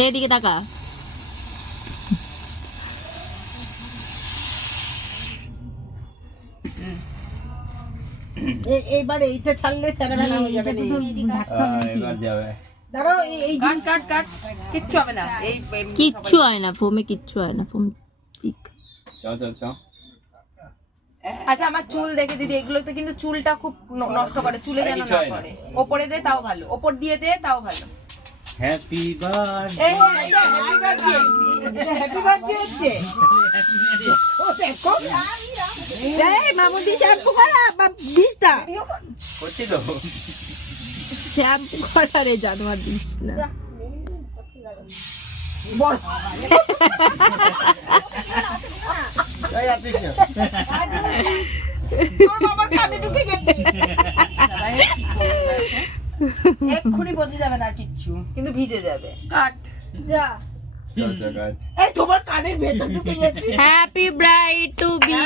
এদিকে তাকা। এইবার এইটা ছাড়লে ফেরাবেলা হয়ে যাবে। এবার যাবে। দাঁড়াও, এই কাট কাট কাট, কিচ্ছু হবে না। এই কিচ্ছু হয় না, ফোমে কিচ্ছু হয় না, ফোম ঠিক। চল চল চল। আচ্ছা আমার চুল দেখে দিদি, এগুলোতে কিন্তু চুলটা খুব নষ্ট করে, চুলে যেন কিছু না হয় না। পড়ে। ওপরে দে তাও ভালো, ওপর দিয়ে দে তাও ভালো। Happy birthday. হ্যাপি বার্থডে হচ্ছে। ও দেখো, এই মামুদি শ্যাম্পু করা দিসটা। করছি তো। শ্যাম্পু করারে জানোয়ার দিস না। বল এই আপনি কি? তোর বাবা কানে ঢুকে গেছে। এক্ষুনি বোঝা যাবে না কিচ্ছু, কিন্তু ভিজে যাবে। কাট। যা, চল চল কাট। এই তোমার কানের ভেতর ঢুকে গেছে। Happy bride to B.